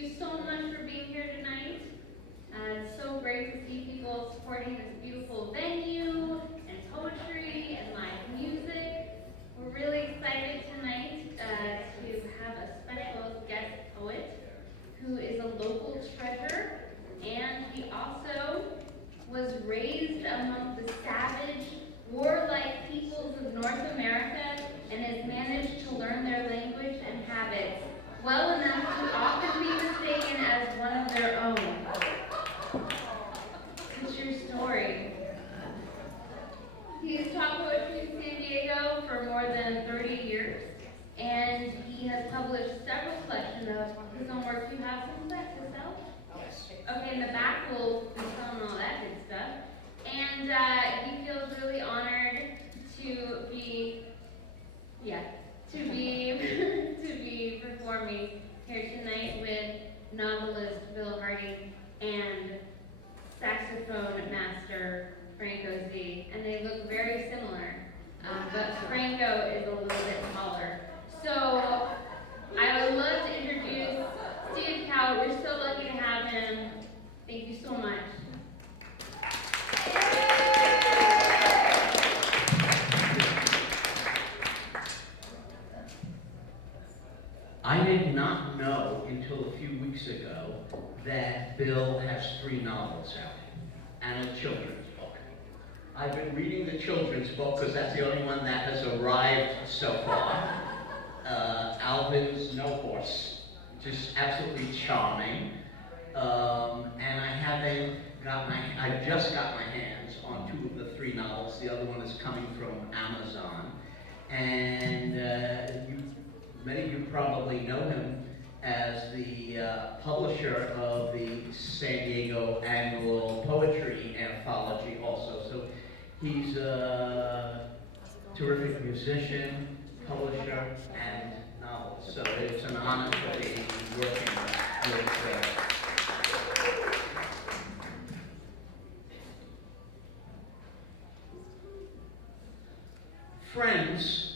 you so much for being here tonight. It's so great to see people supporting this beautiful venue and poetry and live music. We're really excited tonight to have a special guest poet who is a local treasure, and he also was raised among the savage, warlike peoples of North America and has managed to learn their language and habits well enough to often be mistaken as one of their own. It's your story. He has taught poetry in San Diego for more than 30 years, and he has published several collections of his own work. You have some of that to sell? Yes. Okay, in the back we'll be selling all that good stuff. And he feels really honored to be to be performing here tonight with novelist Bill Hardy and saxophone master Franco Z. And they look very similar, but Franco is a little bit taller. So I would love to introduce Steve Kowit. We're so lucky to have him. Thank you so much. I did not know until a few weeks ago that Bill has 3 novels out and a children's book. I've been reading the children's book because that's the only one that has arrived so far. Alvin's No Horse, just absolutely charming. And I just got my hands on 2 of the 3 novels. The other one is coming from Amazon. And many of you probably know him as the publisher of the San Diego Annual Poetry Anthology also. So he's a terrific musician, publisher, and novelist. So it's an honor to be working with friends.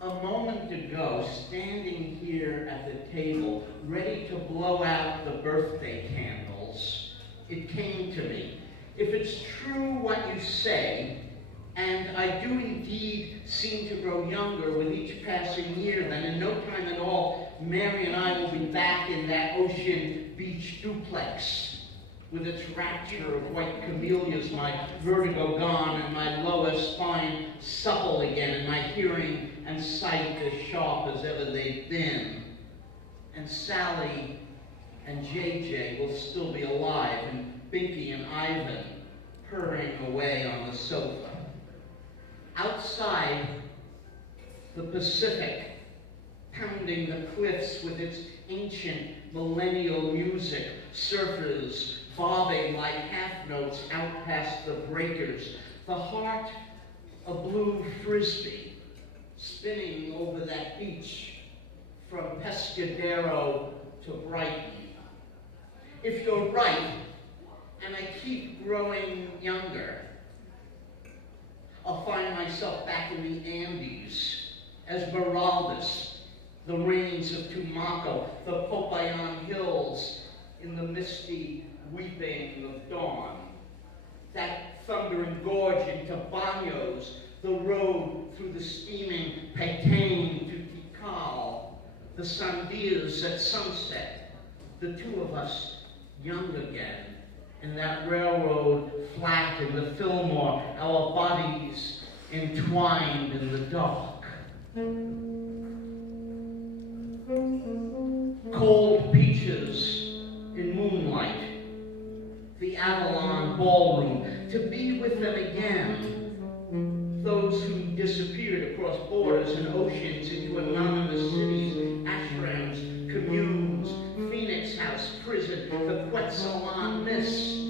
A moment ago, standing here at the table, ready to blow out the birthday candles, it came to me. If it's true what you say, and I do indeed seem to grow younger with each passing year, then in no time at all, Mary and I will be back in that Ocean Beach duplex, with its rapture of white camellias, my vertigo gone, and my lower spine supple again, and my hearing and sight as sharp as ever they've been. And Sally and JJ will still be alive, and Binky and Ivan purring away on the sofa. Outside, the Pacific, pounding the cliffs with its ancient millennial music, surfers bobbing like half notes out past the breakers, the heart a blue frisbee spinning over that beach from Pescadero to Brighton. If you're right, and I keep growing younger, I'll find myself back in the Andes, Esmeraldas, the range of Tumaco, the Popayan Hills, in the misty weeping of dawn. That thundering gorge into Baños, the road through the steaming Petén to Tikal, the sandias at sunset, the 2 of us young again, in that railroad flat in the Fillmore, our bodies entwined in the dark. Cold peaches in moonlight, the Avalon Ballroom, to be with them again, those who disappeared across borders and oceans into anonymous cities, ashrams, communes, Phoenix House, prison, the Quetzalon mist,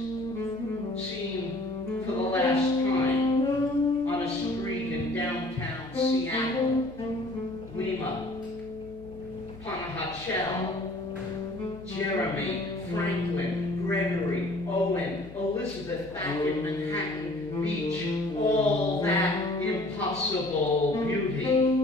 seen for the last time on a street in downtown Seattle, Lima, Panajachel, Jeremy, Franklin, Gregory, Owen, Elizabeth back in Manhattan Beach, all that impossible beauty.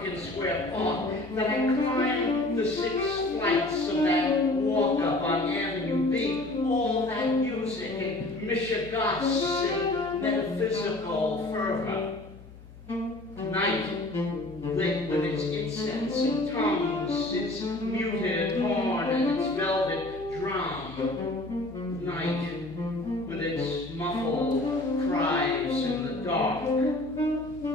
Tompkins Square Park, that I climb the 6 flights of that walk up on Avenue B, all that music and mishegas and metaphysical fervor. Night, lit with its incense and tongues, its muted horn and its velvet drum. Night, with its muffled cries in the dark.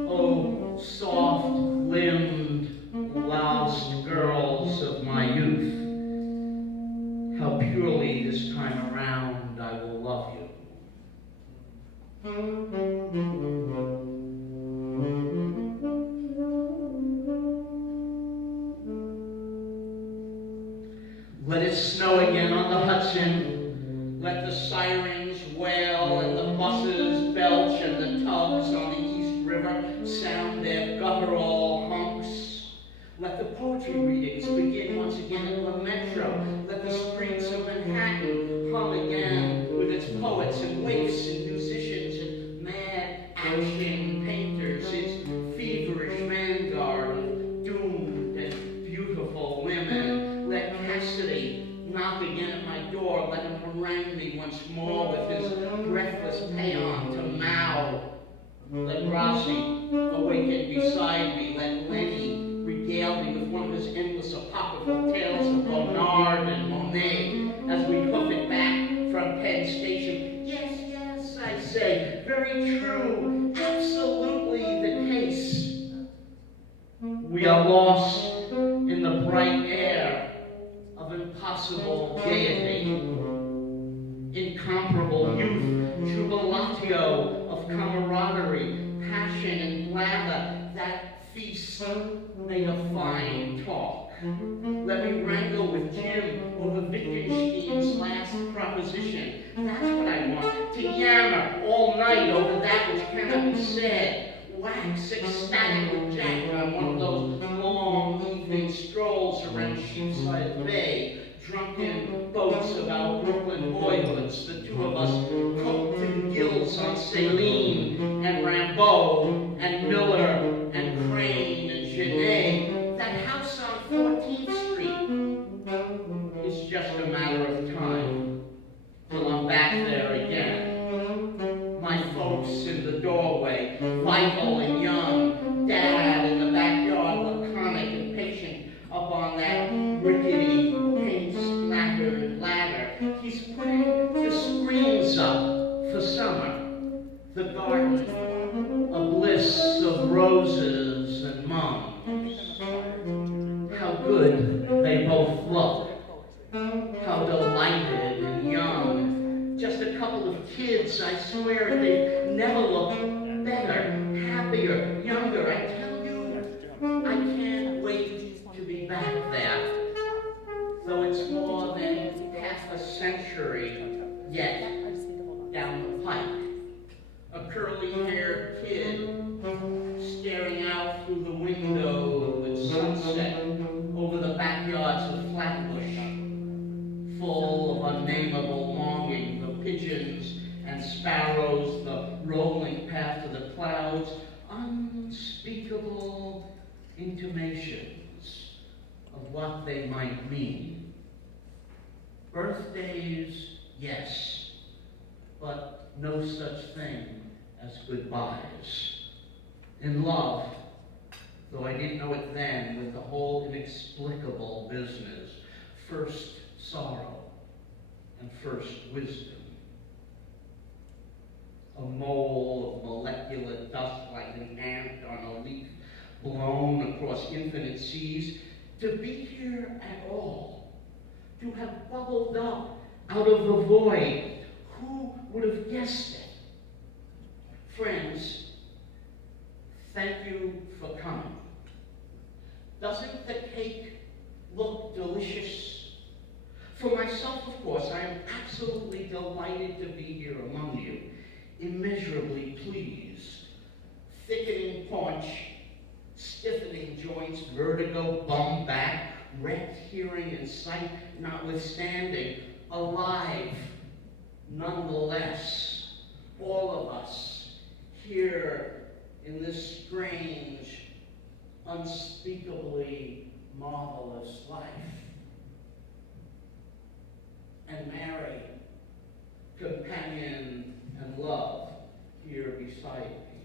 Oh, soft-limbed, lost girls of my youth, how purely this time around I will love you. Let it snow again on the Hudson. Let the sirens wail and the buses belch and the tugs on the East River sound their guttural honks. Let the poetry readings begin once again at the Metro. Let the streets of Manhattan hum again with its poets and waifs and musicians and mad action painters, its feverish vanguard of doomed and beautiful women. Let Cassidy knock again at my door. Let him harangue me once more with his breathless paean to Mao. Let Rossi awaken beside me. Let Lenny regale me with one of his endless apocryphal tales of Bonnard and Monet as we hoof it back from Penn Station. Yes, yes, I say, very true, absolutely the case. We are lost in the bright air of impossible gaiety, incomparable youth, jubilatio of camaraderie, passion and blather, that feast made of fine talk. Let me wrangle with Jim over Wittgenstein's last proposition. That's what I want, to yammer all night over that which cannot be said. Wax ecstatic with Jack on one of those long evening strolls around Sheepside Bay, drunken boats of our Brooklyn boyhoods, the two of us coked to the gills on Céline and Rimbaud and Miller and Crane and Genet. That house on 14th Street is just a matter of time till I'm back there again. My folks in the doorway, vital and young, Dad in the backyard, laconic and patient up on that rickety, paint-splattered ladder. He's putting the screens up for summer. The garden, a bliss of roses and mums. How good they both look. How delighted and young. Just a couple of kids, I swear they've never looked better, happier, younger. I tell you, I can't wait to be back there. Though it's more than half a century yet down the pike. A curly-haired kid staring out through the window with sunset over the backyards of Flatbush, full of unnameable longing, the pigeons and sparrows, the rolling path to the clouds, unspeakable intimations of what they might mean. Birthdays, yes, but no such thing as goodbyes. In love, though I didn't know it then, with the whole inexplicable business, first sorrow and first wisdom. A mole of molecular dust like an ant on a leaf blown across infinite seas, to be here at all, to have bubbled up out of the void. Who would have guessed it? Friends, thank you for coming. Doesn't the cake look delicious? For myself, of course, I am absolutely delighted to be here among you, immeasurably pleased. Thickening paunch, stiffening joints, vertigo, bum back, wrecked hearing and sight notwithstanding, alive nonetheless, all of us here in this strange unspeakably marvelous life. And Mary, companion and love, here beside me.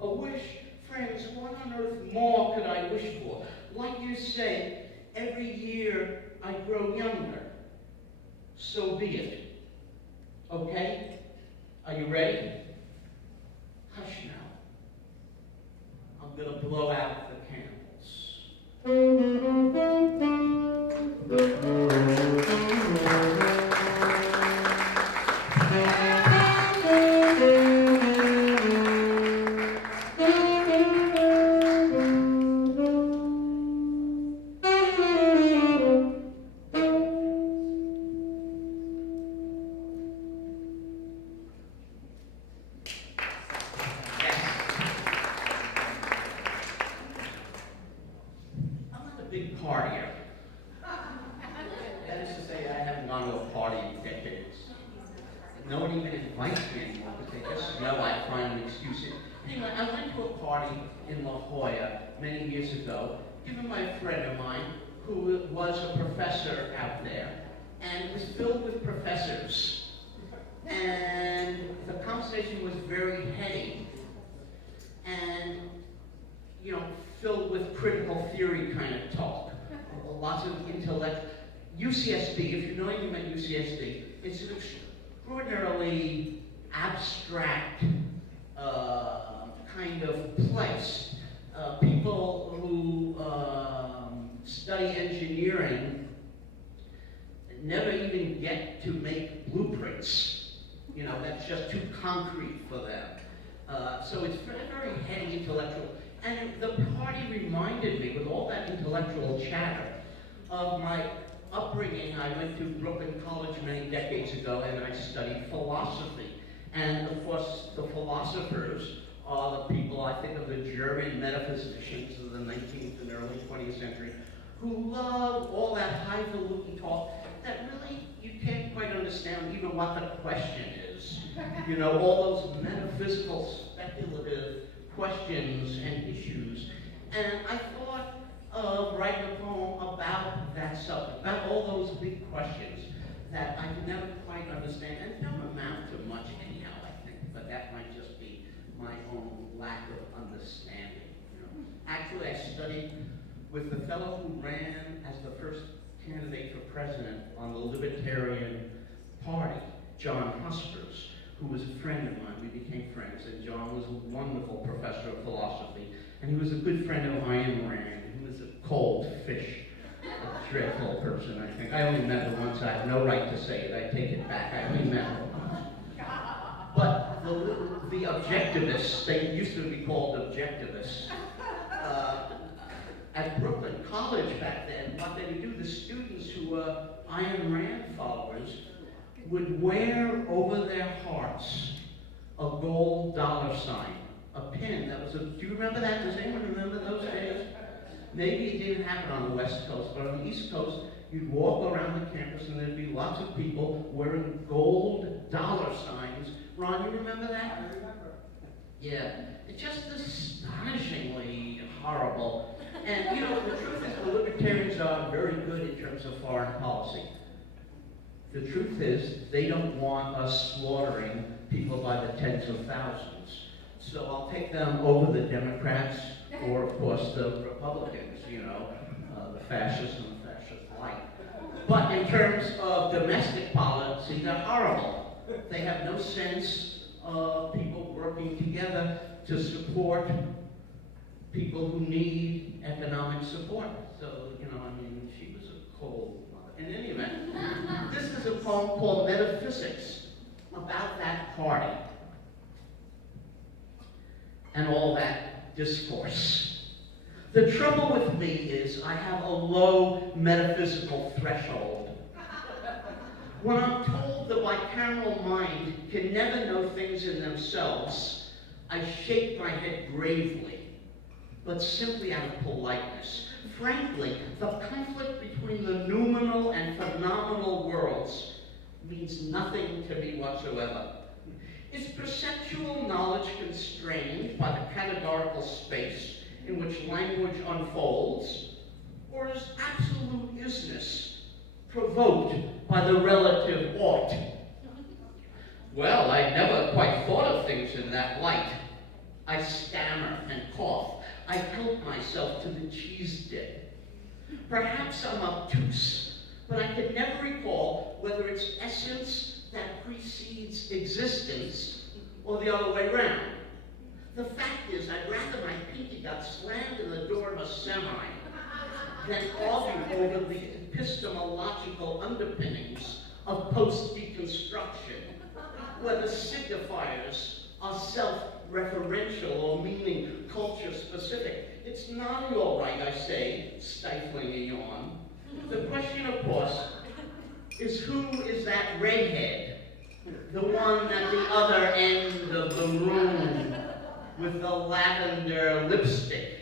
A wish, friends, what on earth more could I wish for? Like you say, every year I grow younger. So be it. Okay? Are you ready? Hush now. I'm going to blow out the candles. Big partier. That is to say, I haven't gone to a party in decades. No one even invites me anymore because they just know I find an excuse. Anyway, I went to a party in La Jolla many years ago, given by a friend of mine who was a professor out there. And it was filled with professors. And the conversation was very heady. And, you know, filled with critical theory kind of talk. Lots of intellect. UCSD, if you know anything about UCSD, it's an extraordinarily abstract kind of place. People who study engineering never even get to make blueprints. You know, that's just too concrete for them. So it's very, very heady intellectual. And the party reminded me, with all that intellectual chatter, of my upbringing. I went to Brooklyn College many decades ago, and I studied philosophy. And of course, the philosophers are the people, I think, of the German metaphysicians of the 19th and early 20th century, who love all that highfalutin talk that really you can't quite understand even what the question is. You know, all those metaphysical, speculative questions and issues. And I thought of writing a poem about that subject, about all those big questions that I could never quite understand and don't amount to much anyhow, I think, but that might just be my own lack of understanding. You know? Actually, I studied with the fellow who ran as the first candidate for president on the Libertarian Party, John Huspers, who was a friend of mine. We became friends, and John was a wonderful professor of philosophy, and he was a good friend of Ayn Rand. He was a cold fish, a dreadful person, I think. I only met her once. I have no right to say it. I take it back. I only met her once. But the objectivists, they used to be called objectivists, at Brooklyn College back then, what they would do, the students who were Ayn Rand followers would wear over their hearts a gold $sign, a pin that was a, do you remember that? Does anyone remember those days? Maybe it didn't happen on the West Coast, but on the East Coast, you'd walk around the campus and there'd be lots of people wearing gold $signs. Ron, you remember that? I remember. Yeah, it's just astonishingly horrible. And you know, the truth is the libertarians are very good in terms of foreign policy. The truth is they don't want us slaughtering people by the tens of thousands. So I'll take them over the Democrats or, of course, the Republicans, you know, the fascists and the fascist light. But in terms of domestic policy, they're horrible. They have no sense of people working together to support people who need economic support. So, you know, I mean, she was a cold mother. In any event, this is a poem called Metaphysics, about that party and all that discourse. The trouble with me is I have a low metaphysical threshold. When I'm told the bicameral mind can never know things in themselves, I shake my head gravely, but simply out of politeness. Frankly, the conflict between the noumenal and phenomenal worlds means nothing to me whatsoever. Is perceptual knowledge constrained by the categorical space in which language unfolds, or is absolute isness provoked by the relative ought? Well, I never quite thought of things in that light. I stammer and cough. I help myself to the cheese dip. Perhaps I'm obtuse, but I can never recall whether it's essence that precedes existence or the other way round. The fact is, I'd rather my pinky got slammed in the door of a semi than argue over the epistemological underpinnings of post-deconstruction, whether signifiers are self-referential or meaning culture-specific. It's not all right, I say, stifling a yawn. The question, of course, is who is that redhead? The one at the other end of the room with the lavender lipstick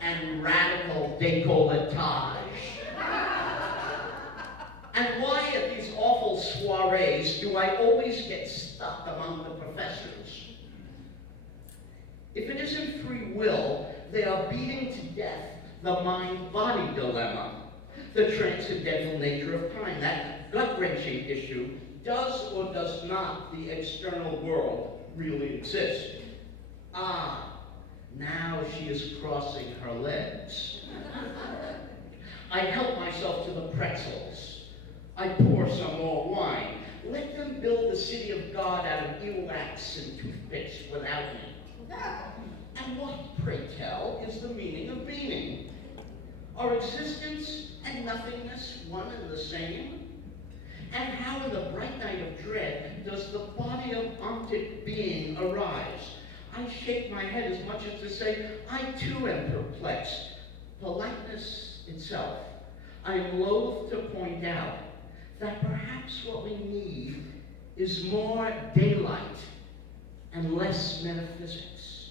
and radical décolletage. And why at these awful soirees do I always get stuck among the professors? If it isn't free will, they are beating to death the mind-body dilemma, the transcendental nature of time, that gut-wrenching issue, does or does not the external world really exist? Ah, now she is crossing her legs. I help myself to the pretzels. I pour some more wine. Let them build the city of God out of earwax and toothpicks without me. And what, pray tell, is the meaning of being? Are existence and nothingness one and the same? And how in the bright night of dread does the body of ontic being arise? I shake my head as much as to say, I too am perplexed. Politeness itself. I am loath to point out that perhaps what we need is more daylight and less metaphysics.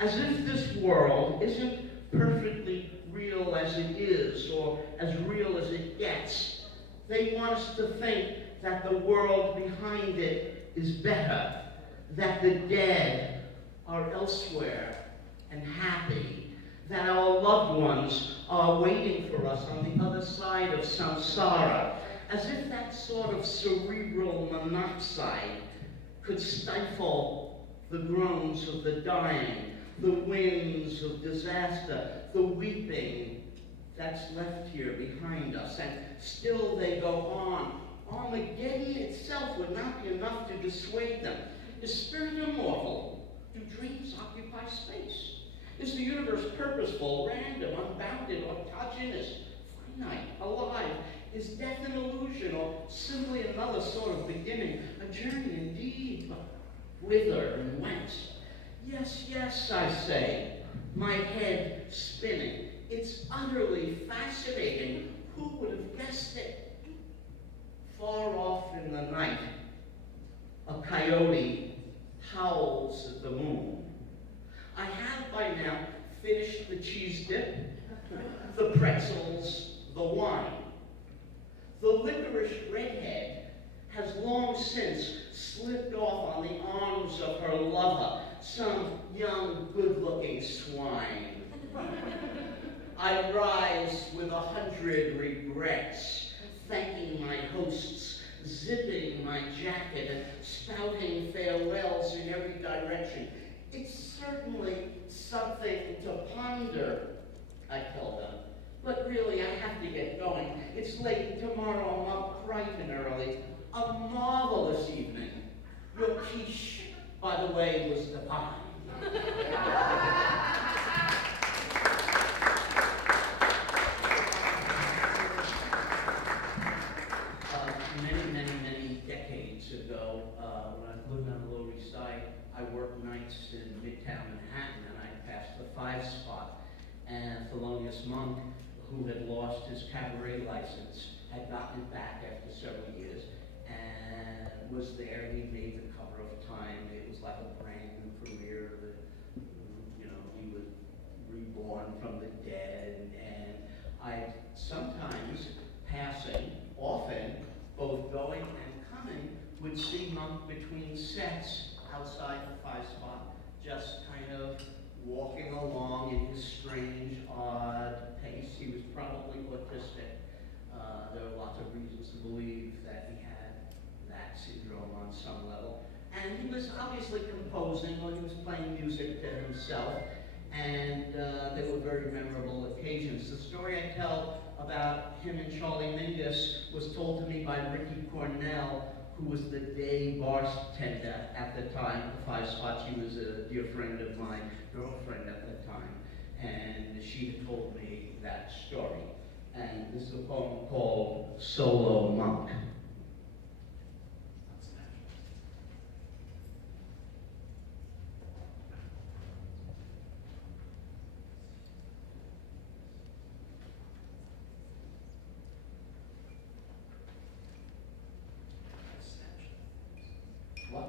As if this world isn't perfectly real as it is, or as real as it gets. They want us to think that the world behind it is better, that the dead are elsewhere and happy, that our loved ones are waiting for us on the other side of samsara, as if that sort of cerebral monoxide could stifle the groans of the dying, the winds of disaster, the weeping that's left here behind us. And still they go on. Armageddon itself would not be enough to dissuade them. Is spirit immortal? Do dreams occupy space? Is the universe purposeful, random, unbounded, autogenous, finite, alive? Is death an illusion, or simply another sort of beginning? A journey indeed, but whither and whence? Yes, yes, I say, my head spinning. It's utterly fascinating. Who would have guessed it? Far off in the night, a coyote howls at the moon. I have by now finished the cheese dip, the pretzels, the wine. The licorice redhead has long since slipped off on the arms of her lover, some young, good-looking swine. I rise with 100 regrets, thanking my hosts, zipping my jacket and spouting farewells in every direction. It's certainly something to ponder, I tell them. But really, I have to get going. It's late, and tomorrow I'm up bright and early. A marvelous evening. Your quiche, by the way, was divine. Many decades ago, when I was living on the Lower East Side, I worked nights in Midtown Manhattan, and I passed the 5 spot. And Thelonious Monk, who had lost his cabaret license, had gotten it back after several years, and was there. He made the cover of Time. It was like a brand new career. He was reborn from the dead. And I sometimes, passing, often, both going and coming, would see Monk between sets outside the 5 spot, just kind of walking along in his and he was obviously composing, or he was playing music to himself, and they were very memorable occasions. The story I tell about him and Charlie Mingus was told to me by Ricky Cornell, who was the day bartender at the time at the Five Spots. She was a dear friend of my girlfriend at the time, and she had told me that story. And this is a poem called Solo Monk. What?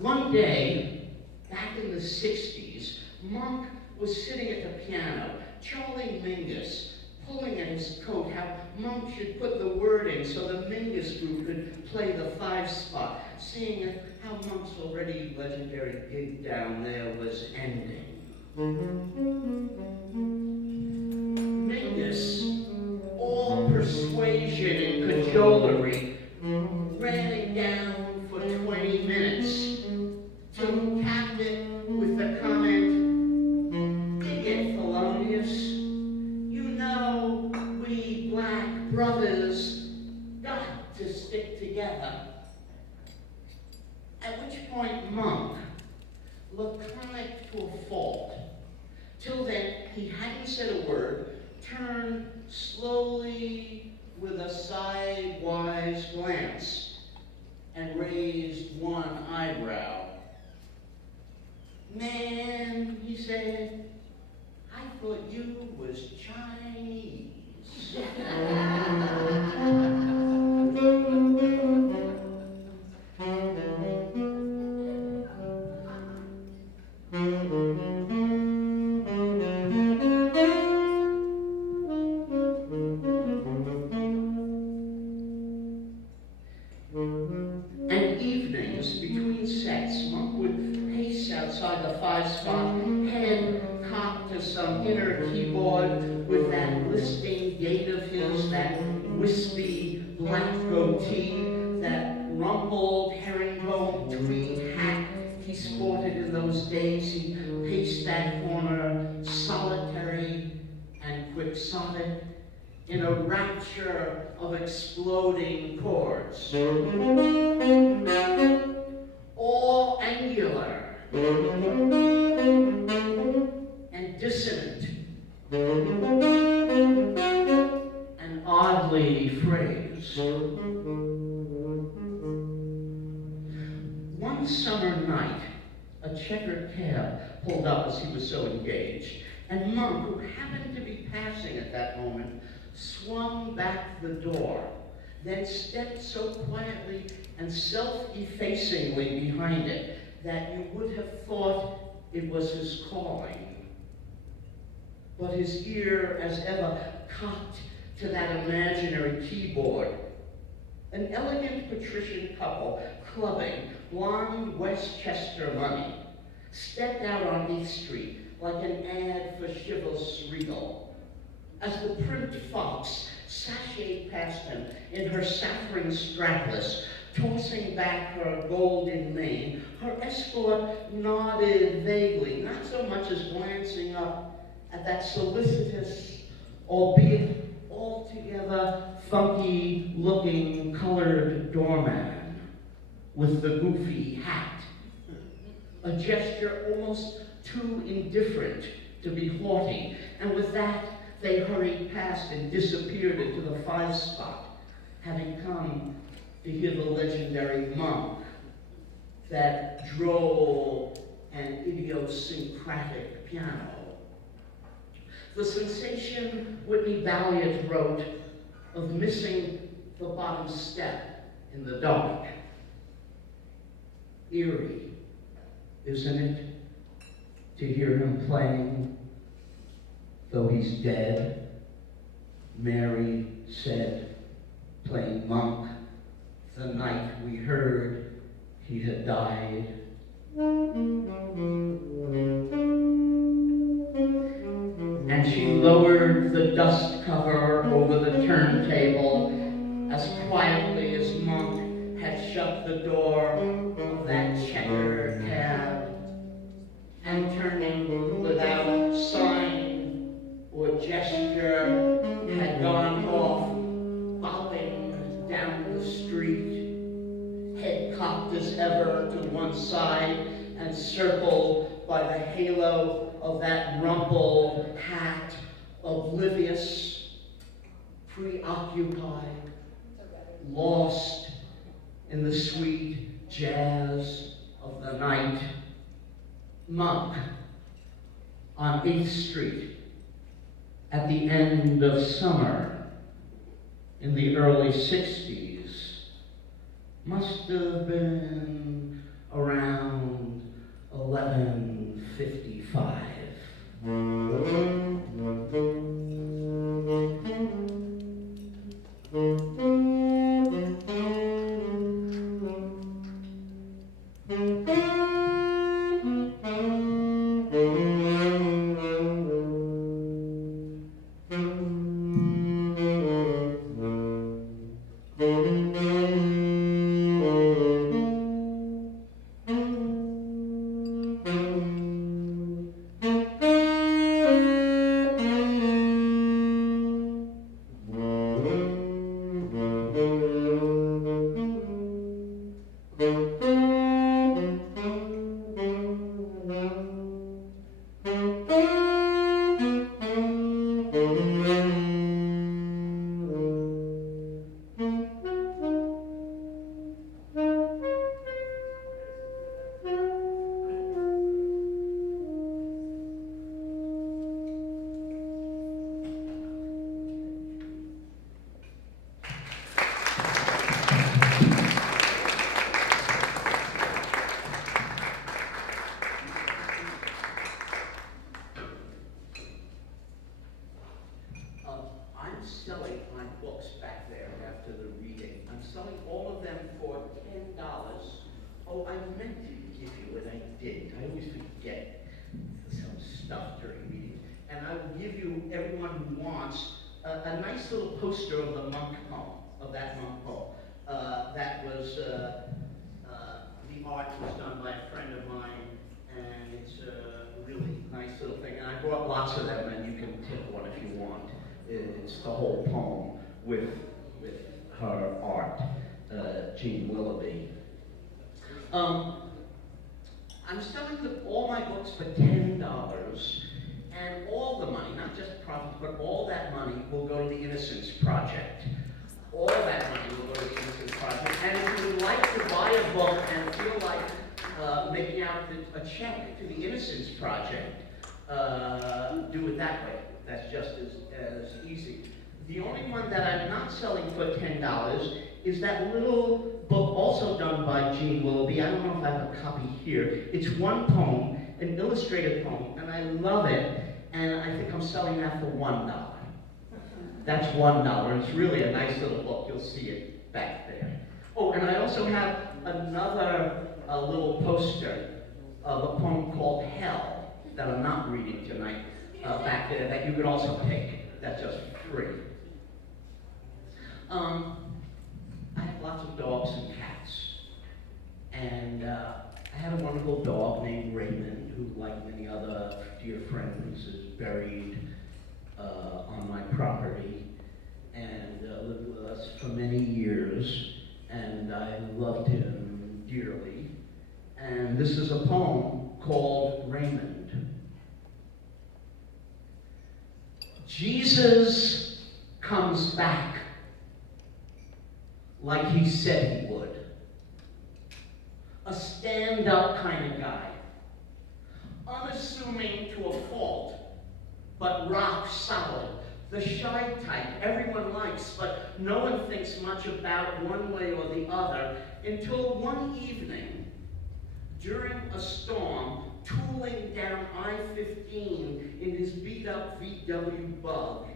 One day, back in the 60s, Monk was sitting at the piano, Charlie Mingus pulling at his coat how Monk should put the word in so the Mingus group could play the 5-spot, seeing how Monk's already legendary gig down there was ending. Mingus, all persuasion and cajolery, ran it down for 20 minutes. To cap it with the comment, dig it, Thelonious. You know, we black brothers got to stick together. At which point Monk, laconic to a fault, till then he hadn't said a word, turned slowly with a sidewise glance and raised one eyebrow. "Man," he said, "I thought you was Chinese." And evenings, between sets, Monk would pace outside the 5-spot, head cocked to some inner keyboard with that listing gait of his, that wispy black goatee, that rumpled herringbone tweed hat he sported in those days. He paced that corner, solitary and quixotic, in a rapture of exploding chords. All angular and dissonant and oddly phrased. One summer night, a checkered cab pulled up as he was so engaged, and Monk, who happened to be passing at that moment, swung back the door, then stepped so quietly and self-effacingly behind it that you would have thought it was his calling. But his ear, as ever, cocked to that imaginary keyboard. An elegant patrician couple, clubbing blonde Westchester money, stepped out on East Street like an ad for Chivas Regal. As the prim fox sashayed past him in her saffron strapless, tossing back her golden mane, her escort nodded vaguely, not so much as glancing up at that solicitous, albeit altogether funky-looking colored doorman with the goofy hat, a gesture almost too indifferent to be haughty, and with that, they hurried past and disappeared into the 5-spot, having come to hear the legendary Monk, that droll and idiosyncratic piano. The sensation Whitney Balliet wrote of missing the bottom step in the dark, Eerie, isn't it, to hear him playing, though he's dead? Mary said, playing monk, the night we heard he had died. And she lowered the dust cover over the turntable as quietly as Monk had shut the door of that checkered cab, and turning without sign or gesture had gone off, bopping down the street, head cocked as ever to one side and circled by the halo of that rumpled hat, oblivious, preoccupied, lost in the sweet jazz of the night. Monk on 8th Street at the end of summer in the early 60s must have been around 11:55. I'm selling my books back there after the reading. I'm selling all of them for $10. Oh, I meant to give you, and I didn't. I always forget some stuff during meetings. And I will give you, everyone who wants, a nice little poster of the monk poem, of that monk poem. That was, the art was done by a friend of mine, and it's a really nice little thing. And I brought lots of them, and you can take one if you want. It's the whole poem with her art, Jean Willoughby. I'm selling all my books for $10, and all the money, not just profits, but all that money will go to the Innocence Project. All that money will go to the Innocence Project. And if you would like to buy a book and feel like making out a check to the Innocence Project, do it that way. That's just as easy. The only one that I'm not selling for $10 is that little book also done by Jean Willoughby. I don't know if I have a copy here. It's one poem, an illustrated poem, and I love it, and I think I'm selling that for $1. That's $1. It's really a nice little book. You'll see it back there. Oh, and I also have another little poster of a poem called Hell that I'm not reading tonight. Back there that you could also take. That's just free. I have lots of dogs and cats. And I had a wonderful dog named Raymond, who, like many other dear friends, is buried on my property and lived with us for many years. And I loved him dearly. And this is a poem called Raymond. Jesus comes back like he said he would. A stand-up kind of guy. Unassuming to a fault, but rock solid. The shy type everyone likes, but no one thinks much about one way or the other until one evening during a storm, tooling down I-15 in his beat-up VW Bug,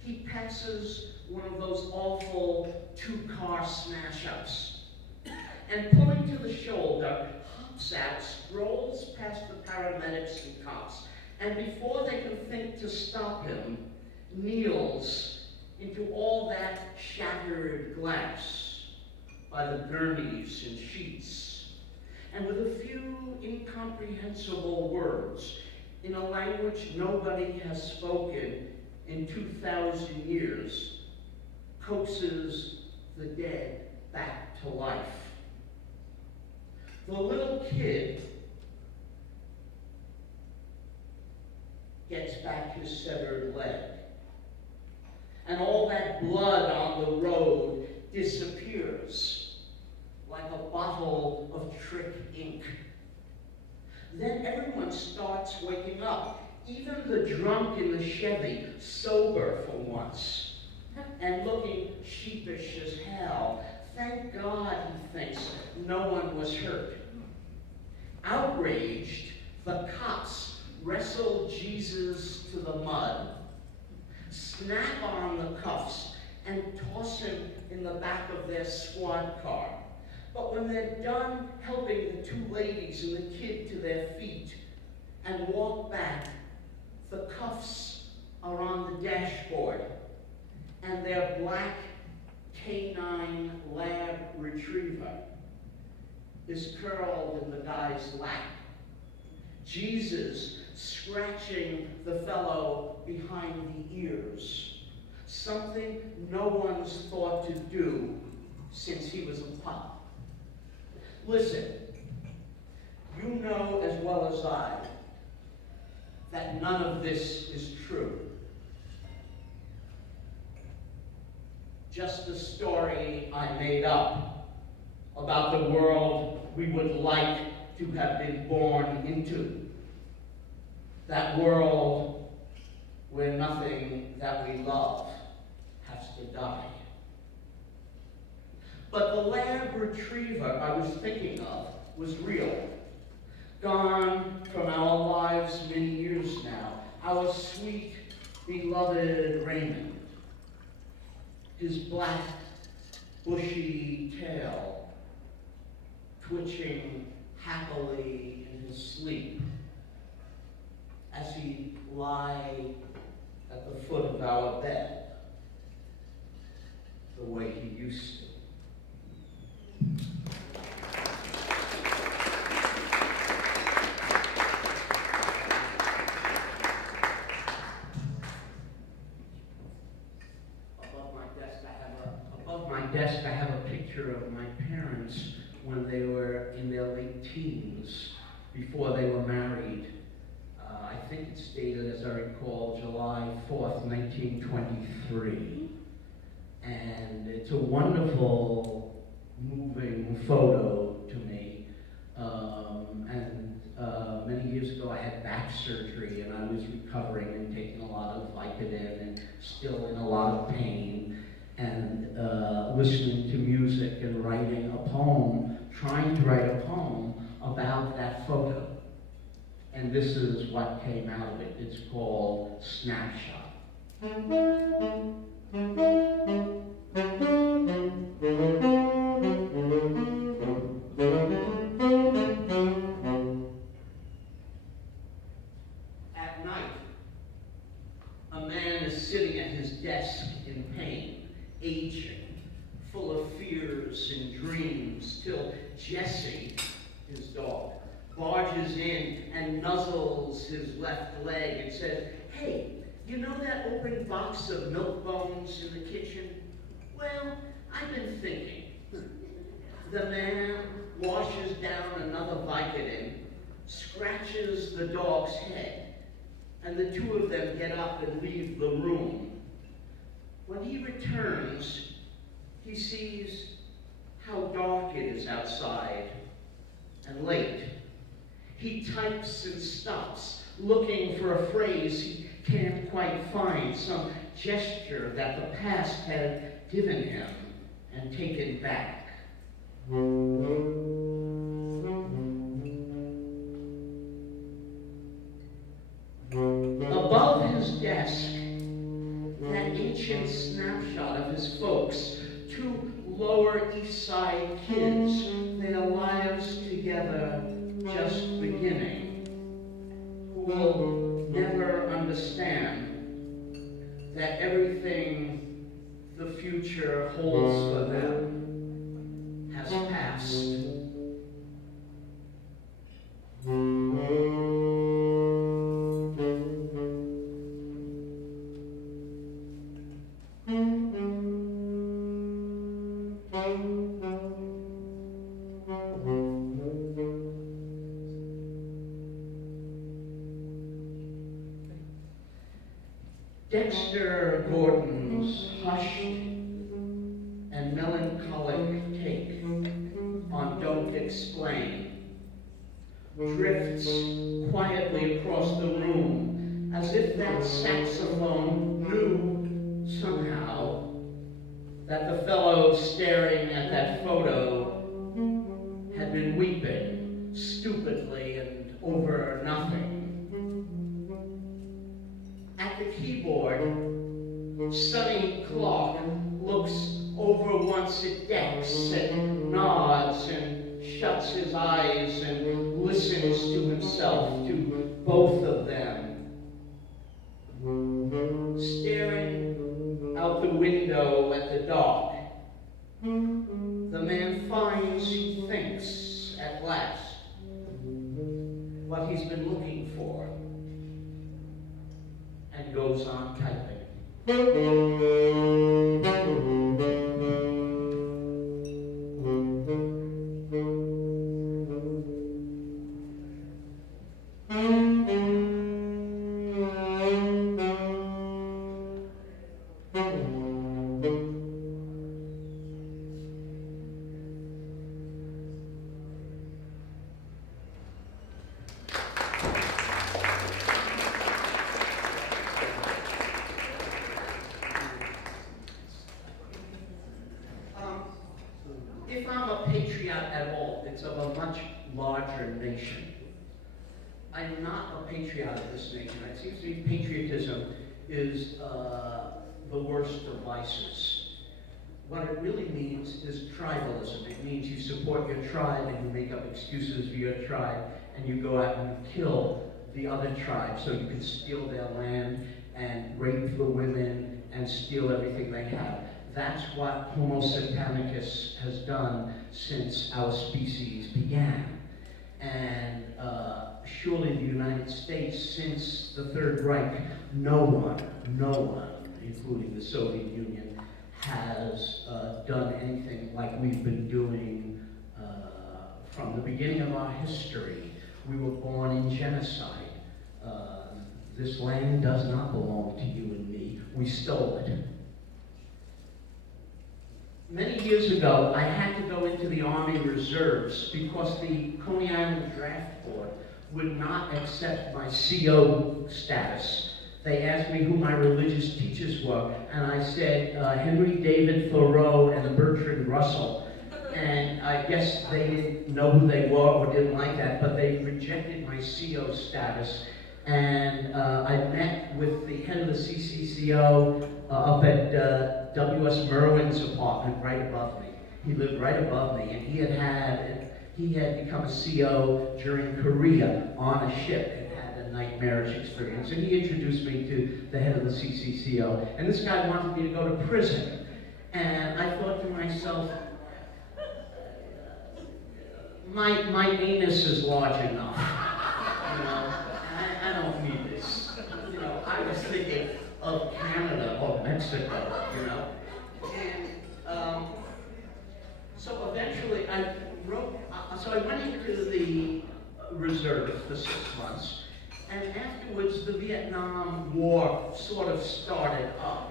he passes one of those awful two-car smash-ups, and pulling to the shoulder, hops out, strolls past the paramedics and cops, and before they can think to stop him, kneels into all that shattered glass by the gurneys and sheets, and with a few incomprehensible words in a language nobody has spoken in 2,000 years, coaxes the dead back to life. The little kid gets back his severed leg, and all that blood on the road disappears like a bottle of trick ink. Then everyone starts waking up, even the drunk in the Chevy, sober for once, and looking sheepish as hell. Thank God, he thinks, no one was hurt. Outraged, the cops wrestle Jesus to the mud, snap on the cuffs, and toss him in the back of their squad car. But when they're done helping the two ladies and the kid to their feet and walk back, the cuffs are on the dashboard, and their black canine lab retriever is curled in the guy's lap. Jesus scratching the fellow behind the ears, something no one's thought to do since he was a pup. Listen, you know as well as I that none of this is true. Just a story I made up about the world we would like to have been born into. That world where nothing that we love has to die. But the lab retriever I was thinking of was real. Gone from our lives many years now. Our sweet, beloved Raymond. His black, bushy tail twitching happily in his sleep as he lie at the foot of our bed the way he used to. Above my desk, I have a picture of my parents when they were in their late teens, before they were married. I think it's dated, as I recall, July 4th, 1923. And it's a wonderful, moving photo to me. Many years ago I had back surgery and I was recovering and taking a lot of Vicodin and still in a lot of pain, and listening to music and writing a poem, trying to write a poem about that photo. And this is what came out of it. It's called Snapshot. At night, a man is sitting at his desk in pain, aging, full of fears and dreams, till Jessie, his dog, barges in and nuzzles his left leg and says, "Hey, you know that open box of milk bones in the kitchen? Well, I've been thinking." The man washes down another Vicodin, scratches the dog's head, and the two of them get up and leave the room. When he returns, he sees how dark it is outside and late. He types and stops, looking for a phrase he can't quite find, some gesture that the past had given him and taken back. that ancient snapshot of his folks, two Lower East Side kids, their lives together just beginning, who will never understand that everything the future holds for them has passed. Dexter Gordon's hushed and melancholic take on Don't Explain drifts quietly across the room as if that saxophone knew somehow that the fellow staring at that photo had been weeping stupidly and over nothing. At the keyboard, Sonny Clark looks over once at Dex and nods and shuts his eyes and listens to himself, to both of them. Staring out the window at the dark, the man finds, he thinks, at last, what he's been looking for, and goes on typing. If I'm a patriot at all, it's of a much larger nation. I'm not a patriot of this nation. It seems to me patriotism is the worst of vices. What it really means is tribalism. It means you support your tribe and you make up excuses for your tribe and you go out and you kill the other tribe so you can steal their land and rape the women and steal everything they have. That's what Homo satanicus has done since our species began. And surely the United States, since the Third Reich, no one, including the Soviet Union, has done anything like we've been doing from the beginning of our history. We were born in genocide. This land does not belong to you and me. We stole it. Many years ago, I had to go into the Army Reserves because the Coney Island Draft Board would not accept my CO status. They asked me who my religious teachers were, and I said Henry David Thoreau and Bertrand Russell. And I guess they didn't know who they were or didn't like that, but they rejected my CO status. And I met with the head of the CCCO up at W.S. Merwin's apartment right above me. He lived right above me, and he had become a CO during Korea on a ship and had a nightmarish experience. And he introduced me to the head of the CCCO. And this guy wanted me to go to prison. And I thought to myself, my anus is large enough. You know, I don't need this. You know, I was thinking of Canada or Mexico, you know. And so eventually I wrote, so I went into the reserve for 6 months, and afterwards the Vietnam War sort of started up.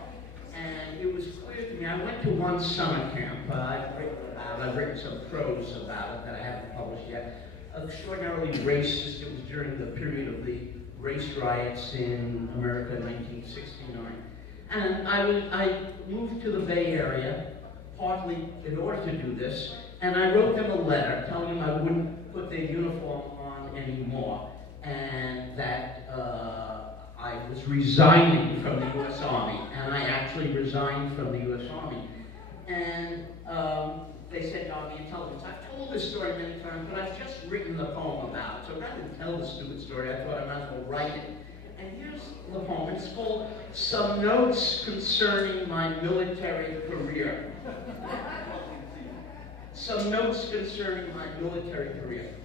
And it was clear to me, I went to one summer camp, I've written some prose about it that I haven't published yet. Extraordinarily racist. It was during the period of the race riots in America in 1969. And I moved to the Bay Area, partly in order to do this, and I wrote them a letter telling them I wouldn't put their uniform on anymore, and that I was resigning from the U.S. Army, and I actually actually resigned from the U.S. Army. And they said to Army Intelligence, I've told this story many times, but I've just written the poem about it. So rather than tell the stupid story, I thought I might as well write it. And here's the poem. It's called Some Notes Concerning My Military Career. Some Notes Concerning My Military Career.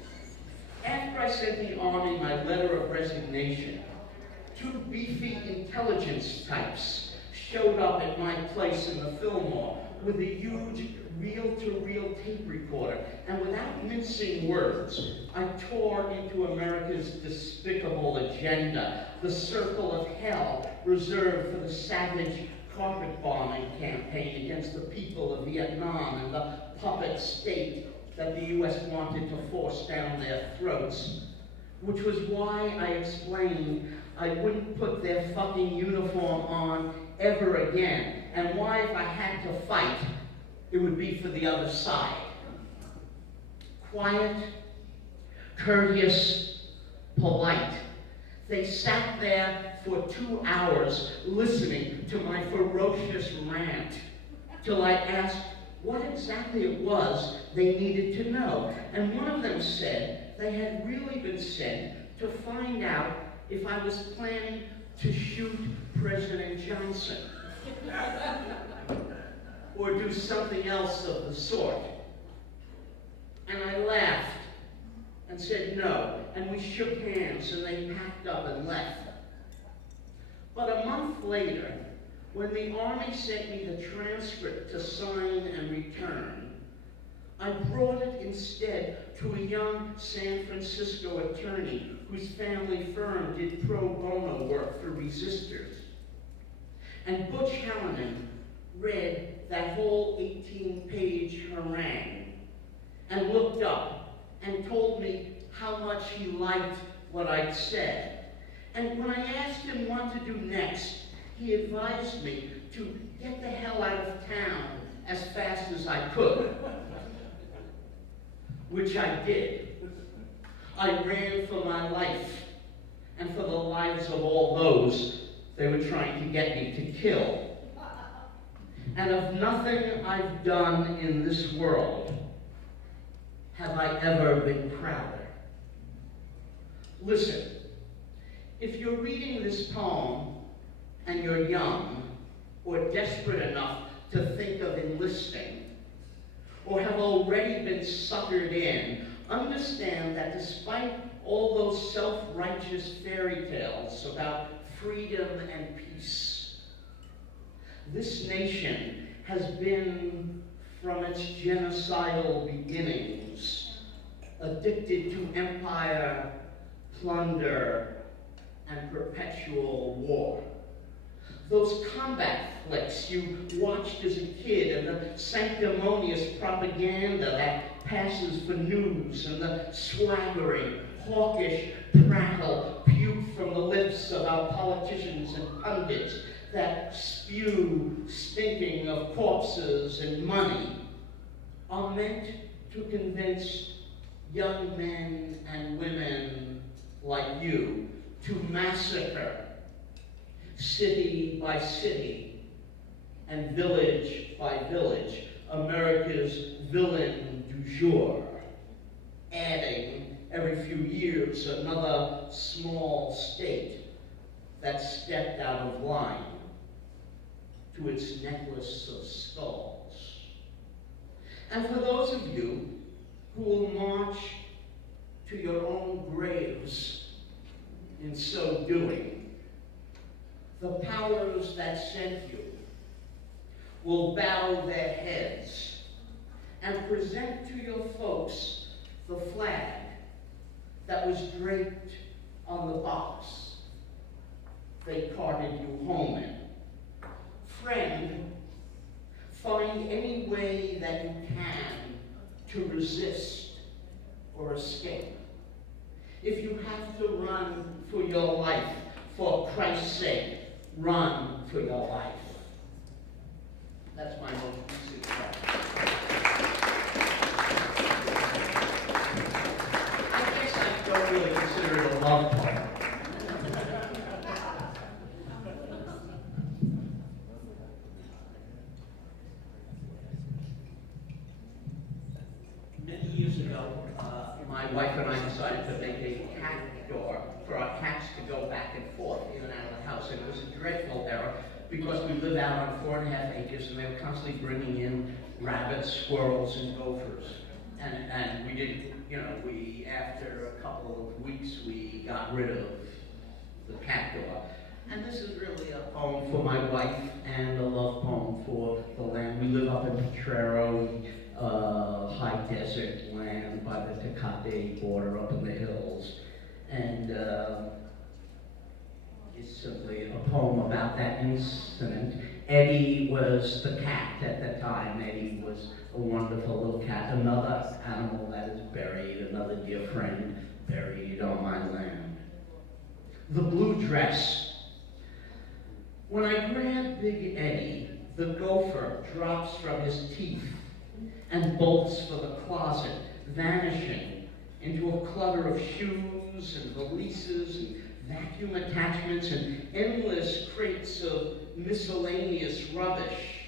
After I sent the Army my letter of resignation, two beefy intelligence types showed up at my place in the Fillmore with a huge reel-to-reel tape recorder, and without mincing words, I tore into America's despicable agenda, the circle of hell reserved for the savage carpet bombing campaign against the people of Vietnam and the puppet state that the U.S. wanted to force down their throats, which was why I explained I wouldn't put their fucking uniform on ever again, and why if I had to fight, it would be for the other side. Quiet, courteous, polite. They sat there for 2 hours listening to my ferocious rant till I asked what exactly it was they needed to know. And one of them said they had really been sent to find out if I was planning to shoot President Johnson or do something else of the sort. And I laughed and said no, and we shook hands and they packed up and left. But a month later, when the Army sent me the transcript to sign and return, I brought it instead to a young San Francisco attorney whose family firm did pro bono work for resistors. And Butch Hallinan read that whole 18-page harangue and looked up and told me how much he liked what I'd said. And when I asked him what to do next, he advised me to get the hell out of town as fast as I could, which I did. I ran for my life and for the lives of all those they were trying to get me to kill. And of nothing I've done in this world have I ever been prouder. Listen, if you're reading this poem and you're young or desperate enough to think of enlisting, or have already been suckered in, understand that despite all those self-righteous fairy tales about freedom and peace, this nation has been, from its genocidal beginnings, addicted to empire, plunder, and perpetual war. Those combat flicks you watched as a kid, and the sanctimonious propaganda that passes for news, and the swaggering, hawkish prattle puked from the lips of our politicians and pundits that spew stinking of corpses and money, are meant to convince young men and women like you to massacre city by city and village by village, America's villain du jour, adding every few years another small state that stepped out of line to its necklace of skulls. And for those of you who will march to your own graves in so doing, the powers that sent you will bow their heads and present to your folks the flag that was draped on the box they carted you home in. Friend, find any way that you can to resist or escape. If you have to run for your life, for Christ's sake, run for your life. That's my most recent thought. I guess I don't really consider it a love poem. we live out on 4.5 acres, and they were constantly bringing in rabbits, squirrels, and gophers. And we did, we, after a couple of weeks, we got rid of the cat dog. And this is really a poem for my wife and a love poem for the land. We live up in Potrero, high desert land by the Tecate border up in the hills. And it's simply a poem about that incident. Eddie was the cat at the time. Eddie was a wonderful little cat, another animal that is buried, another dear friend buried on my land. The blue dress. When I grab Big Eddie, the gopher drops from his teeth and bolts for the closet, vanishing into a clutter of shoes and valises and vacuum attachments and endless crates of miscellaneous rubbish.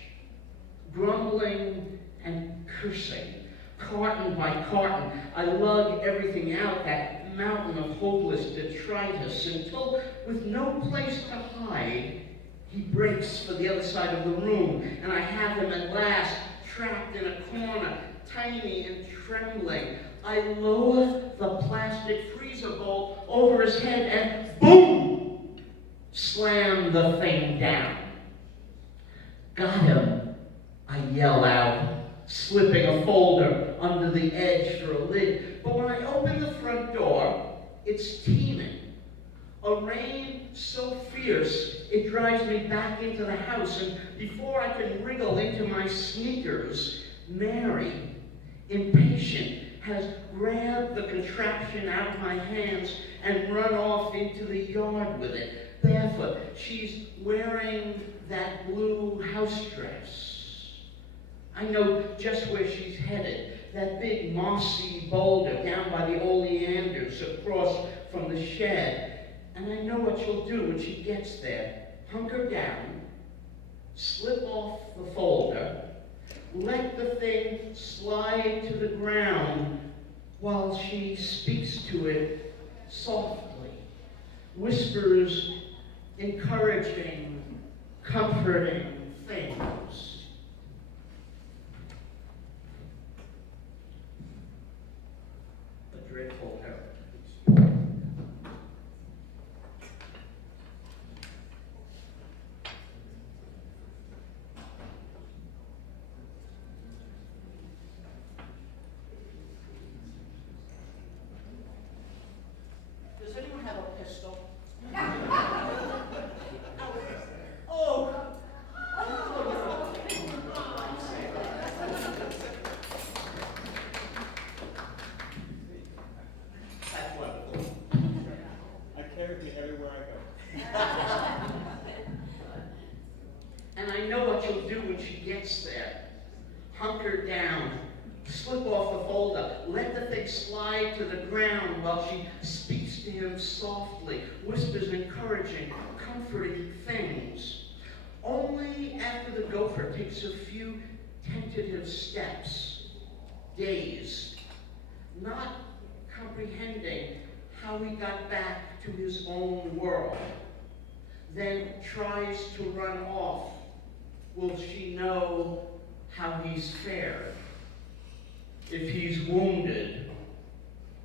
Grumbling and cursing, carton by carton, I lug everything out that mountain of hopeless detritus until, with no place to hide, he breaks for the other side of the room, and I have him at last trapped in a corner, tiny and trembling. I lower the plastic freezer bowl over his head and boom! Slam the thing down. Got him, I yell out, slipping a folder under the edge for a lid. But when I open the front door, it's teeming. A rain so fierce, it drives me back into the house, and before I can wriggle into my sneakers, Mary, impatient, has grabbed the contraption out of my hands and run off into the yard with it. Barefoot, she's wearing that blue house dress. I know just where she's headed, that big mossy boulder down by the oleanders across from the shed. And I know what she'll do when she gets there. Hunker down, slip off the folder, let the thing slide to the ground while she speaks to it softly, whispers encouraging, comforting things. A dreadful error. Does anyone have a pistol? Oh! That's wonderful. I carry it everywhere I go. And I know what she'll do when she gets there. Hunker down, slip off the folder, let the thing slide to the ground while she speaks to him softly, whispers encouraging, comforting things. Only after the gopher takes a few tentative steps, dazed, not comprehending how he got back to his own world, then tries to run off, will she know how he's fared? If he's wounded,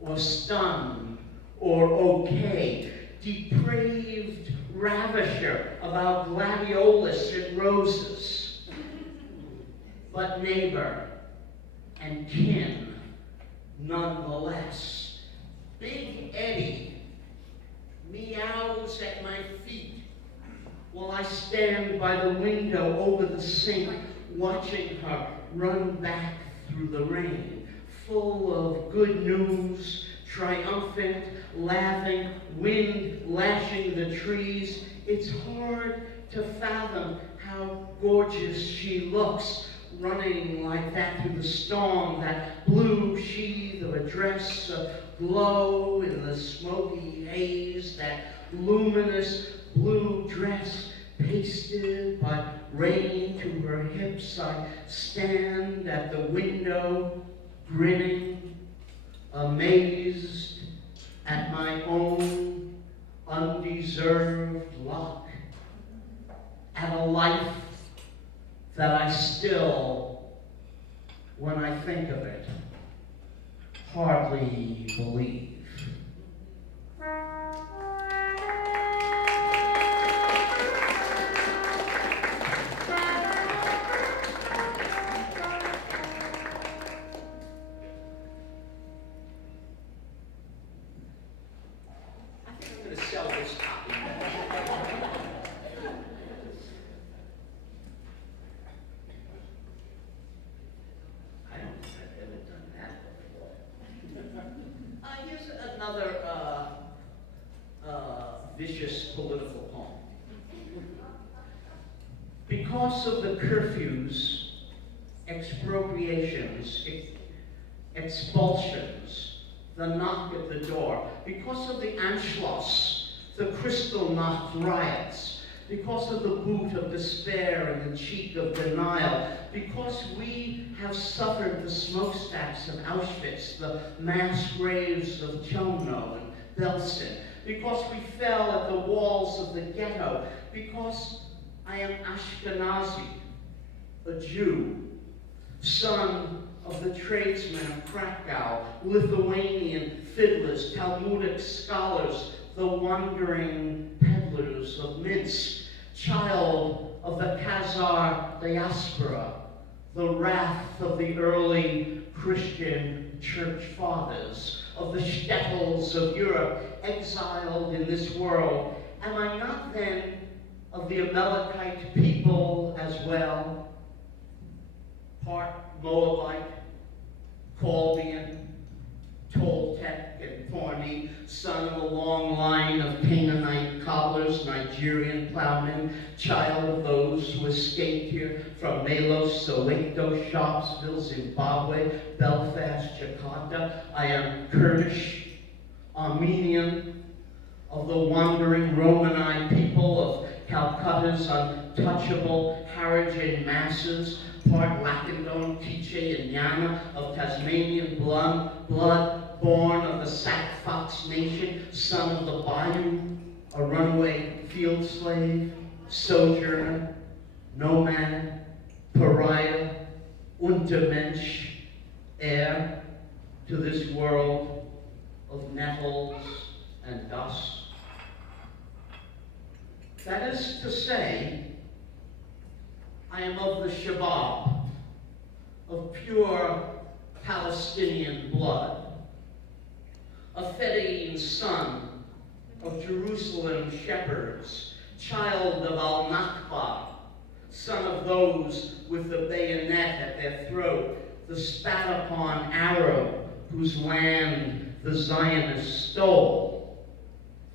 or stunned, or okay, depraved ravisher about gladiolus and roses, but neighbor and kin nonetheless. Big Eddie meows at my feet while I stand by the window over the sink, watching her run back through the rain, full of good news, triumphant, laughing, wind lashing the trees. It's hard to fathom how gorgeous she looks, running like that through the storm, that blue sheath of a dress aglow in the smoky haze, that luminous blue dress pasted by rain to her hips. I stand at the window, grinning, amazed at my own undeserved luck, had a life that I still, when I think of it, hardly believe. I think I'm going to sell this copy. I don't think I've ever done that before. Here's another vicious political poem. Because of the curfews, expropriations, expulsions, the knock at the door, because of the Anschluss, the Kristallnacht riots, because of the boot of despair and the cheek of denial, because we have suffered the smokestacks of Auschwitz, the mass graves of Chelmno and Belsen, because we fell at the walls of the ghetto, because I am Ashkenazi, a Jew, son of the tradesmen of Krakow, Lithuanian fiddlers, Talmudic scholars, the wandering peddlers of Minsk, child of the Khazar diaspora, the wrath of the early Christian church fathers, of the shtetls of Europe, exiled in this world. Am I not then of the Amalekite people as well? Part Moabite, Chaldean, Toltec, and Pawnee, son of a long line of Canaanite cobblers, Nigerian plowmen, child of those who escaped here from Melos, Soweto, Shopsville, Zimbabwe, Belfast, Jakarta. I am Kurdish, Armenian, of the wandering Romanite people of Calcutta's untouchable Harajan masses, part Lacandon, Quiche, and Yana, of Tasmanian blood, born of the Sac Fox Nation, son of the Bayou, a runaway field slave, sojourner, nomad, pariah, Untermensch, heir to this world of nettles and dust. That is to say, I am of the Shabab, of pure Palestinian blood, a Fedayeen son of Jerusalem shepherds, child of Al-Nakba, son of those with the bayonet at their throat, the spat-upon Arab whose land the Zionists stole,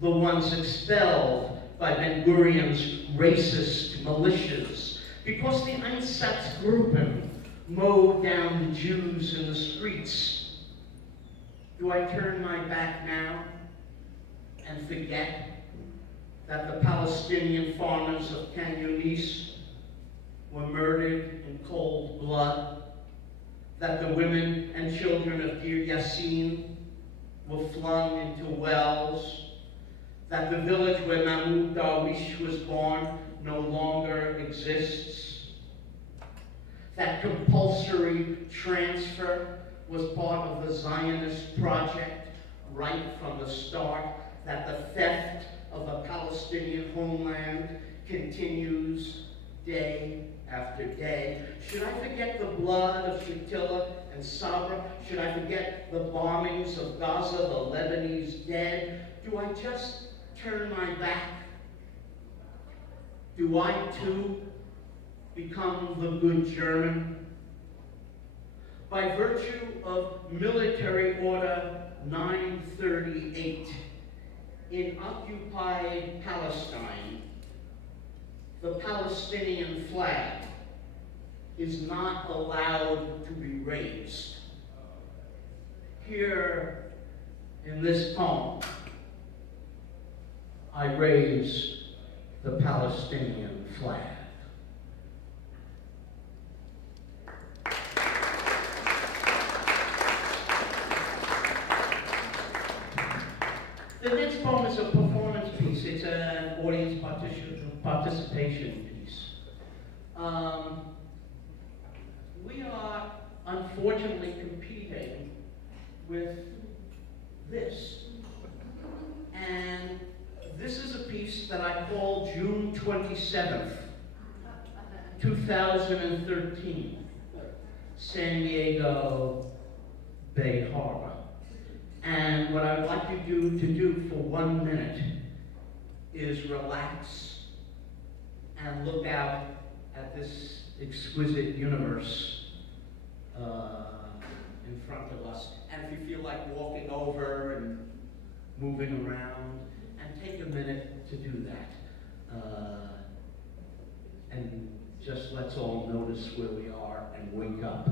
the ones expelled by Ben-Gurion's racist militias, because the Einsatzgruppen mowed down the Jews in the streets. Do I turn my back now and forget that the Palestinian farmers of Khan Yunis were murdered in cold blood, that the women and children of Deir Yassin were flung into wells, that the village where Mahmoud Darwish was born no longer exists, that compulsory transfer was part of the Zionist project right from the start, that the theft of the Palestinian homeland continues day after day. Should I forget the blood of Shatila and Sabra? Should I forget the bombings of Gaza, the Lebanese dead? Do I just turn my back? Do I too become the good German? By virtue of Military Order 938, in occupied Palestine, the Palestinian flag is not allowed to be raised. Here in this poem, I raise the Palestinian flag. The next poem is a performance piece. It's an audience participation piece. originally competing with this. And this is a piece that I call June 27th, 2013, San Diego Bay Harbor. And what I would like you to do for 1 minute is relax and look out at this exquisite universe in front of us. And if you feel like walking over and moving around, and take a minute to do that. And just let's all notice where we are and wake up.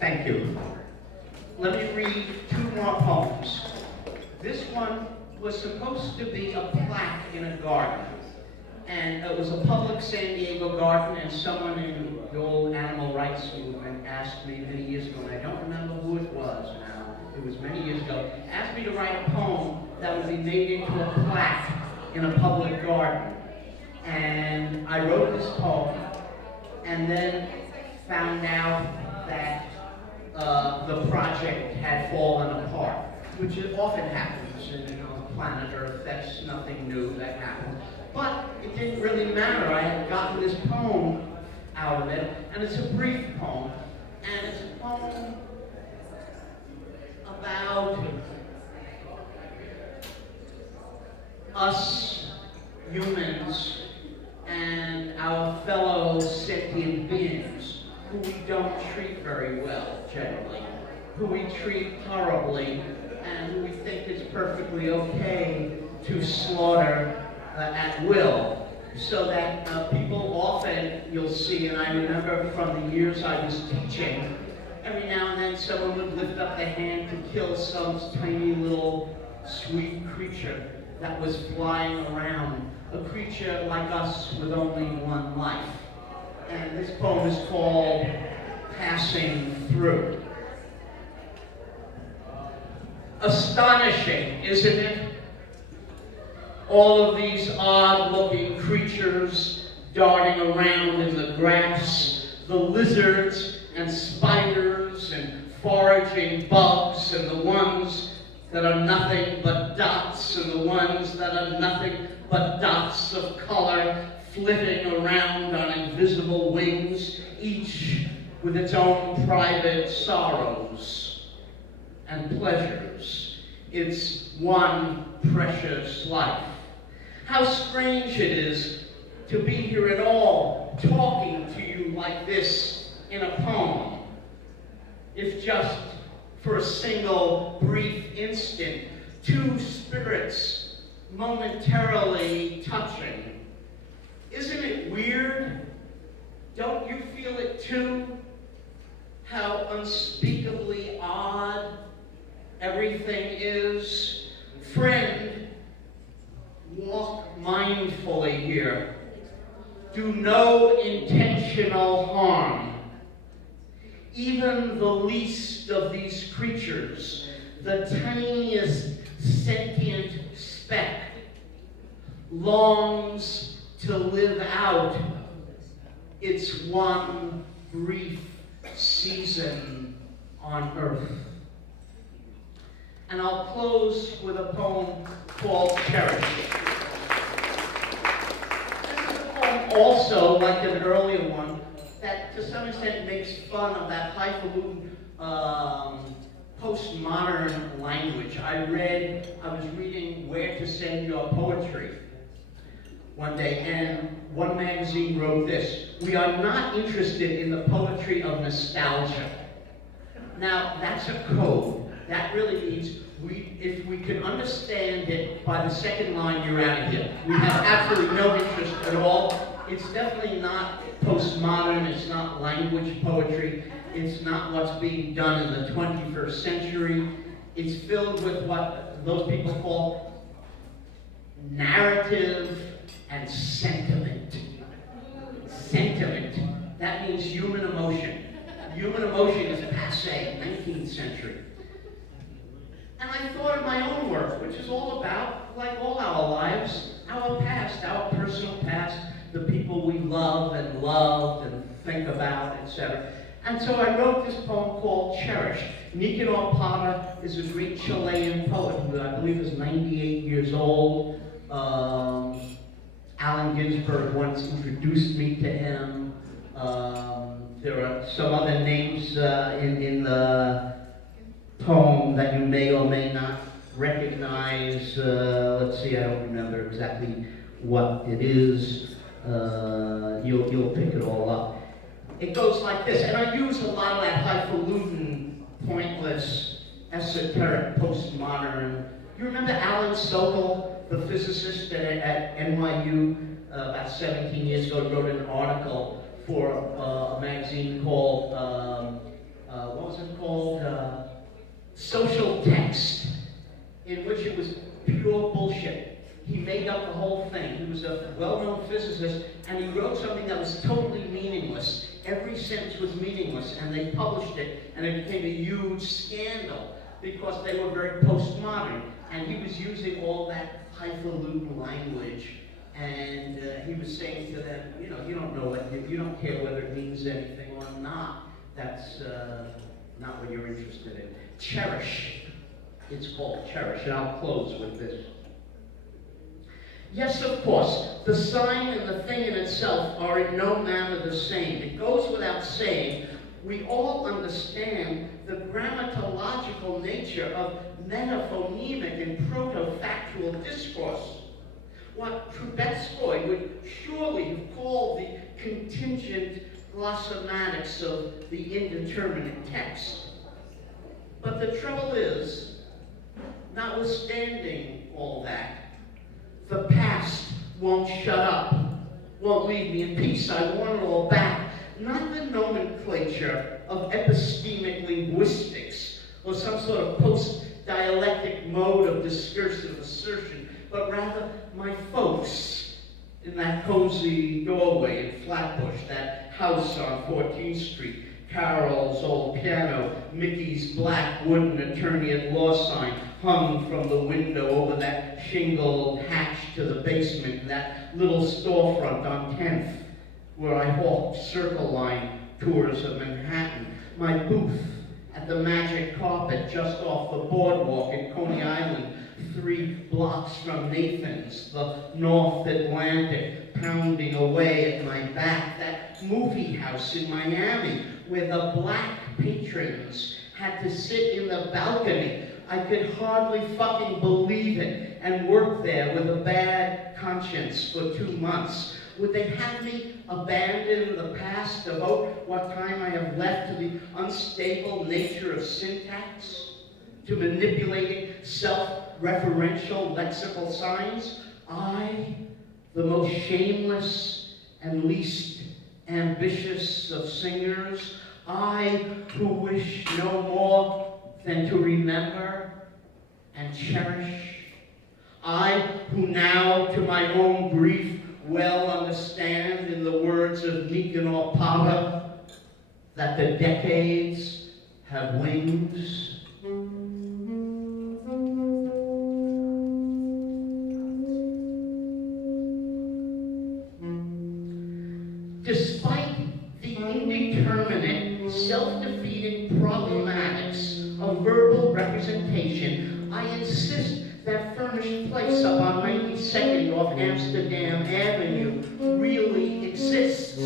Thank you. Let me read 2 more poems. This one was supposed to be a plaque in a garden. And it was a public San Diego garden, and someone in the old animal rights movement asked me many years ago, and I don't remember who it was now, it was many years ago, asked me to write a poem that would be made into a plaque in a public garden. And I wrote this poem, and then found out that the project had fallen apart, which often happens in planet Earth. That's nothing new that happened. But it didn't really matter. I had gotten this poem out of it, and it's a brief poem, and it's a poem about us humans and our fellow sentient beings who we don't treat very well, generally, who we treat horribly, and who we think it's perfectly okay to slaughter at will. So that people often, you'll see, and I remember from the years I was teaching, every now and then someone would lift up their hand to kill some tiny little sweet creature that was flying around, a creature like us with only one life. And this poem is called Passing Through. Astonishing, isn't it? All of these odd-looking creatures darting around in the grass, the lizards and spiders and foraging bugs, and the ones that are nothing but dots, and the ones that are nothing but dots of color flitting around on invisible wings, each with its own private sorrows and pleasures. It's one precious life. How strange it is to be here at all, talking to you like this in a poem, if just for a single brief instant, 2 spirits momentarily touching. Isn't it weird? Don't you feel it too? How unspeakably odd everything is. Friend, walk mindfully here. Do no intentional harm. Even the least of these creatures, the tiniest sentient speck, longs to live out its one brief season on earth. And I'll close with a poem called Cherish. This is a poem also, like an earlier one, that to some extent makes fun of that highfalutin postmodern language. I was reading Where to Send Your Poetry one day, and one magazine wrote this: "We are not interested in the poetry of nostalgia." Now, that's a code. That really means if we can understand it by the second line, you're out of here. We have absolutely no interest at all. It's definitely not postmodern, it's not language poetry, it's not what's being done in the 21st century. It's filled with what those people call narrative and sentiment. Sentiment. That means human emotion. Human emotion is passé, 19th century. And I thought of my own work, which is all about, like all our lives, our past, our personal past, the people we love and loved and think about, etc. And so I wrote this poem called Cherish. Nicanor Parra is a great Chilean poet who I believe is 98 years old. Allen Ginsberg once introduced me to him. There are some other names in the poem that you may or may not recognize. Let's see, I don't remember exactly what it is. You'll pick it all up. It goes like this, and I use a lot of that highfalutin, pointless, esoteric, postmodern. You remember Alan Sokal, the physicist at NYU, about 17 years ago, wrote an article for a magazine called, what was it called? Social Text, in which it was pure bullshit. He made up the whole thing. He was a well-known physicist, and he wrote something that was totally meaningless. Every sentence was meaningless, and they published it, and it became a huge scandal because they were very postmodern, and he was using all that highfalutin language, and he was saying to them, you know, you don't know what, you don't care whether it means anything or not. That's not what you're interested in. Cherish. It's called Cherish, and I'll close with this. Yes, of course, the sign and the thing in itself are in no manner the same. It goes without saying, we all understand the grammatological nature of metaphonemic and proto-factual discourse. What Trubetskoy would surely have called the contingent glossomatics of the indeterminate text. But the trouble is, notwithstanding all that, the past won't shut up, won't leave me in peace. I want it all back. Not the nomenclature of epistemic linguistics or some sort of post-dialectic mode of discursive assertion, but rather my folks in that cozy doorway in Flatbush, that house on 14th Street, Carol's old piano, Mickey's black wooden attorney-at-law sign hung from the window over that shingled hatch to the basement, and that little storefront on 10th, where I hawked Circle Line tours of Manhattan, my booth at the Magic Carpet just off the boardwalk in Coney Island, 3 blocks from Nathan's, the North Atlantic pounding away at my back, that movie house in Miami where the black patrons had to sit in the balcony. I could hardly fucking believe it, and work there with a bad conscience for 2 months. Would they have me abandon the past, devote what time I have left to the unstable nature of syntax, to manipulating self-referential lexical signs? I, the most shameless and least ambitious of singers, I who wish no more than to remember and cherish, I who now to my own grief well understand, in the words of Nicanor Parra, that the decades have wings. Despite the indeterminate self-defeating problematics of verbal representation, I insist that furnished place up on 92nd off Amsterdam Avenue really exists,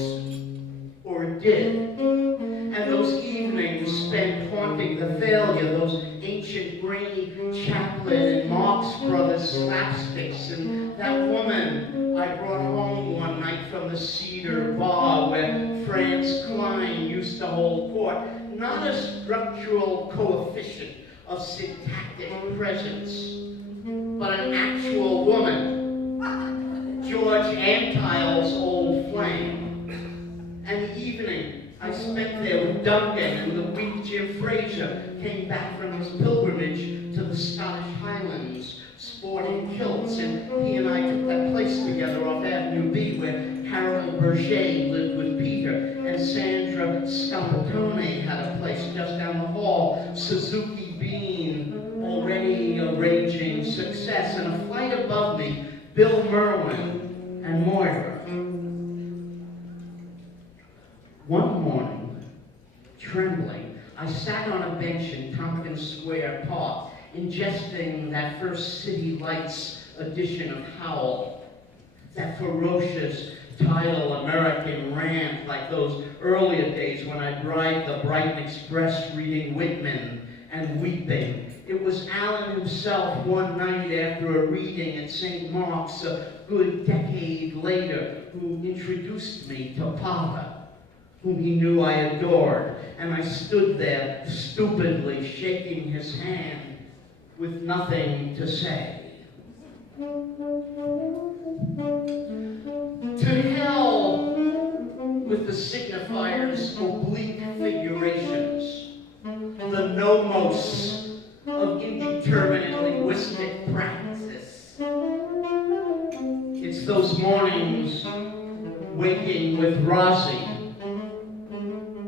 or it did. And those evenings spent haunting the failure, those ancient grainy Chaplin and Marx Brothers slapsticks, and that woman I brought home one night from the Cedar Bar where Franz Klein used to hold court, not a structural coefficient of syntactic presence, but an actual woman, George Antheil's old flame. And the evening I spent there with Duncan, and the week Jim Fraser came back from his pilgrimage to the Scottish Highlands, sporting kilts, and he and I took that place together off Avenue B where Harold Berger lived with Peter, and Sandra Scampatone had a place just down the hall, Suzuki Bean, already a raging success, and a flight above me, Bill Merwin and Moira. One morning, trembling, I sat on a bench in Tompkins Square Park, ingesting that first City Lights edition of Howl, that ferocious tidal American rant like those earlier days when I bribed the Brighton Express reading Whitman and weeping. It was Alan himself one night after a reading at St. Mark's a good decade later who introduced me to Papa, whom he knew I adored, and I stood there stupidly shaking his hand with nothing to say. To hell with the signifier's oblique figurations, the nomos of indeterminate linguistic practices. It's those mornings waking with Rosie,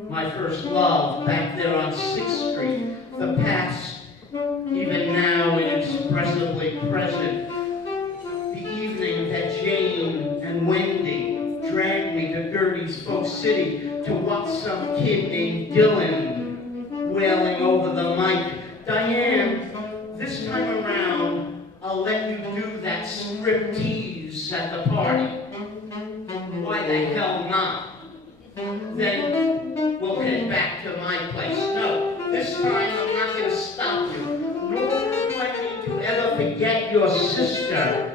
my first love, back there on 6th Street, the past, even now inexpressibly present, the evening that Jane and Wendy dragged me to Gertie's Folk City to watch some kid named Dylan wailing over the mic, "Diane, this time around, I'll let you do that striptease at the party." Why the hell not? Then we'll head back to my place. No, this time I'm not going to stop you. Nor do I need to ever forget your sister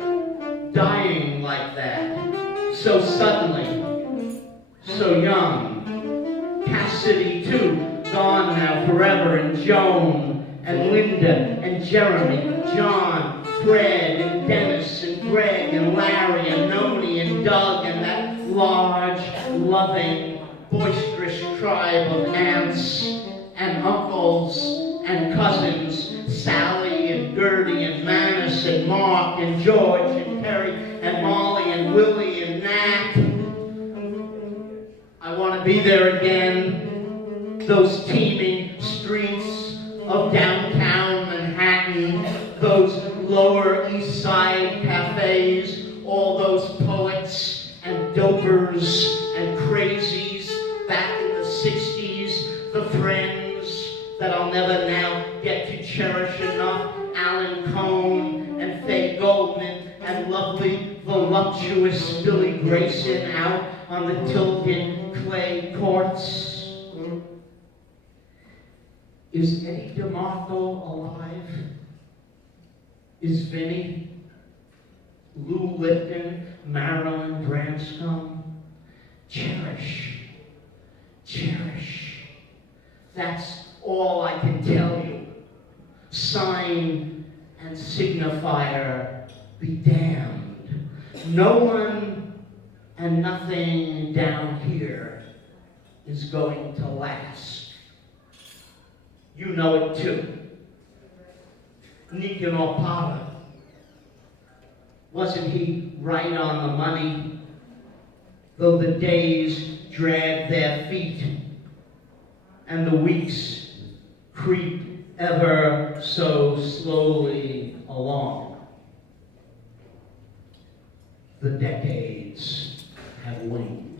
dying like that. So suddenly, so young. Cassidy, too, gone now forever, and Joan, and Linda, and Jeremy, John, Fred, and Dennis, and Greg, and Larry, and Noni, and Doug, and that large, loving, boisterous tribe of aunts, and uncles, and cousins, Sally, and Gertie, and Manus, and Mark, and George, and Terry, and Molly, and Willie, and Nat. I want to be there again. Those teeming streets of downtown Manhattan, those Lower East Side cafes, all those poets and dopers and crazies back in the 60s, the friends that I'll never now get to cherish enough, Alan Cohn and Faye Goldman and lovely, voluptuous Billy Grayson out on the tilted clay courts. Is Eddie DeMarco alive? Is Vinny? Lou Lipton? Marilyn Branscombe? Cherish. Cherish. That's all I can tell you. Sign and signifier be damned. No one and nothing down here is going to last. You know it too. Nicanor Potter. Wasn't he right on the money? Though the days drag their feet and the weeks creep ever so slowly along, the decades have wings.